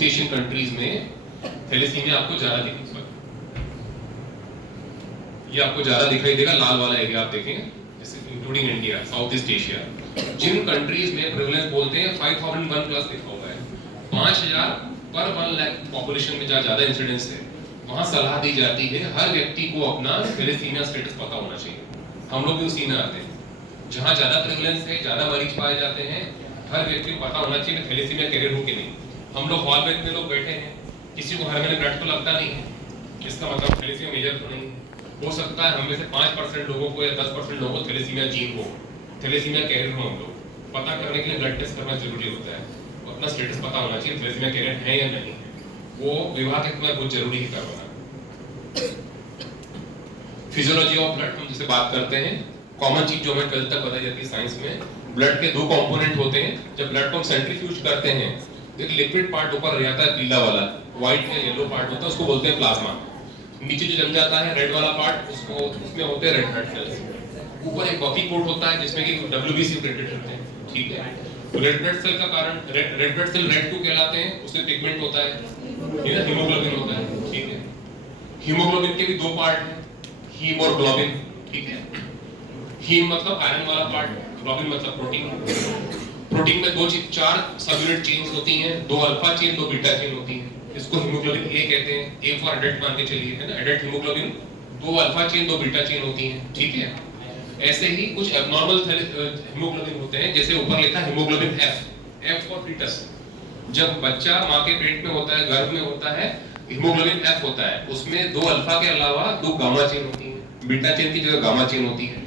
East Asian countries में thalassaemia आपको ज्यादा दिखेगा। ये आपको ज्यादा दिखाई देगा, लाल वाला एरिया आप देखेंगे, जैसे including India, South East Asia. जिन कंट्रीज में प्रेवलेंस बोलते हैं 5001 प्लस लिखा हुआ है, 5000 पर 1 लाख पॉपुलेशन में जहाँ ज्यादा इंसिडेंस है, वहां सलाह दी जाती है हर व्यक्ति को अपना थैलेसीमिया स्टेटस पता होना चाहिए। हम लोग भी उसी में आते हैं, जहाँ ज्यादा प्रेवलेंस है, ज्यादा मरीज पाए जाते हैं, हर व्यक्ति को पता होना चाहिए थैलेसीमिया कैरियर हूं कि नहीं। हम लोग हॉल में इतने लोग बैठे हैं, किसी को हर महीने ब्लड तो लगता नहीं है, इसका मतलब थैलेसीमिया मेजर तो नहीं। हो सकता है हम में से 5% लोगों को या 10% लोगों को थैलेसीमिया जीन हो, थैलेसीमिया कैरियर हो। हम लोग पता करने के लिए ब्लड टेस्ट करना जरूरी होता है, अपना स्टेटस पता होना चाहिए थैलेसीमिया कैरियर है या नहीं, वो विवाह के समय बहुत जरूरी है करवाना। फिजियोलॉजी ऑफ ब्लड हम जिसे बात करते हैं, कॉमन चीज जो हमें 12th तक बताई जाती है साइंस में, ब्लड के 2 कंपोनेंट होते हैं। जब ब्लड को हम सेंट्रीफ्यूज करते हैं, एक लिक्विड पार्ट ऊपर रह जाता है, पीला वाला, व्हाइट या येलो पार्ट होता है, उसको बोलते हैं प्लाज्मा। नीचे जो जम जाता है रेड वाला पार्ट, उसको उसमें होते हैं रेड ब्लड सेल्स। ऊपर एक बफी कोट होता है जिसमें कि WBC प्रिंटेड होते हैं, ठीक है। तो रेड ब्लड सेल का कारण, रेड ब्लड सेल रेड क्यों कहलाते हैं? उसमें पिगमेंट होता है, ये ना हीमोग्लोबिन होता है, ठीक है। हीमोग्लोबिन के भी 2 पार्ट हैं, हीम और ग्लोबिन, ठीक है। हीम मतलब आयरन वाला पार्ट, ग्लोबिन मतलब प्रोटीन। प्रोटीन में 4 सब यूनिट चेन्स होती हैं, 2 अल्फा चेन 2 बीटा चेन होती हैं। इसको हीमोग्लोबिन ए कहते हैं, ए फॉर एडल्ट मान के चलिए, है ना, adult haemoglobin. 2 alpha chain 2 beta chain होती हैं, ठीक है। ऐसे ही कुछ एब्नॉर्मल हीमोग्लोबिन होते हैं, जैसे ऊपर लिखा है हीमोग्लोबिन एफ फॉर फीटस। जब बच्चा मां के पेट में होता है, गर्भ में होता है, हीमोग्लोबिन एफ होता है, उसमें 2 अल्फा के अलावा 2 गामा चेन होती है, बीटा चेन की जगह गामा चेन होती है।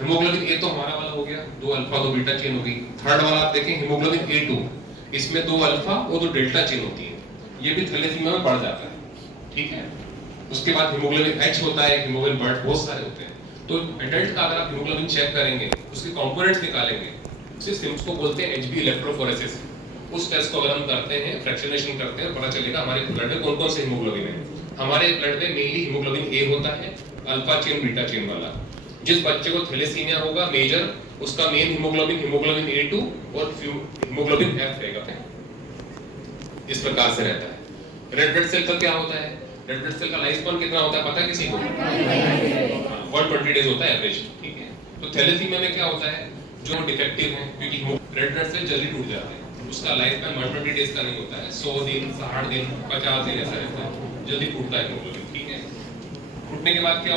हीमोग्लोबिन ए तो हमारा वाला हो गया, 2 अल्फा 2 बीटा चेन होगी। थर्ड वाला आप देखें हीमोग्लोबिन A2, इसमें 2 अल्फा और 2 डेल्टा चेन होती है। ये भी थैलेसीमिया में बढ़ जाता है, ठीक है। उसके बाद हीमोग्लोबिन H होता है, हीमोग्लोबिन ब्लड बहुत सारे होते हैं। तो एडल्ट का अगर आप हीमोग्लोबिन चेक करेंगे, उसके कंपोनेंट्स निकालेंगे, सिस्टम्स को बोलते हैं HB इलेक्ट्रोफोरेसिस। उस टेस्ट को अगर हम करते हैं, फ्रैक्शनेशन करते हैं, पता चलेगा हमारे ब्लड में कौन-कौन से हीमोग्लोबिन है। हमारे ब्लड में मेनली हीमोग्लोबिन A होता है, अल्फा चेन बीटा चेन वाला। जिस बच्चे को थैलेसीमिया होगा मेजर, उसका मेन हीमोग्लोबिन A2 और हीमोग्लोबिन F रहेगा। इस प्रकार से रहता है। रेड ब्लड सेल का क्या होता है? रेड ब्लड सेल का लाइफ स्पैन कितना होता है पता है किसी को? 120 डेज होता है एवरेज, ठीक है। तो थैलेसीमिया में क्या होता है, जो डिफेक्टिव है, क्योंकि रेड ब्लड सेल जल्दी टूट जाते हैं, उसका लाइफ स्पैन 120 डेज का नहीं होता है, 100 दिन, 60 दिन, 50 दिन ऐसा रहता है, जल्दी टूटता है हीमोग्लोबिन, ठीक है। टूटने के बाद क्या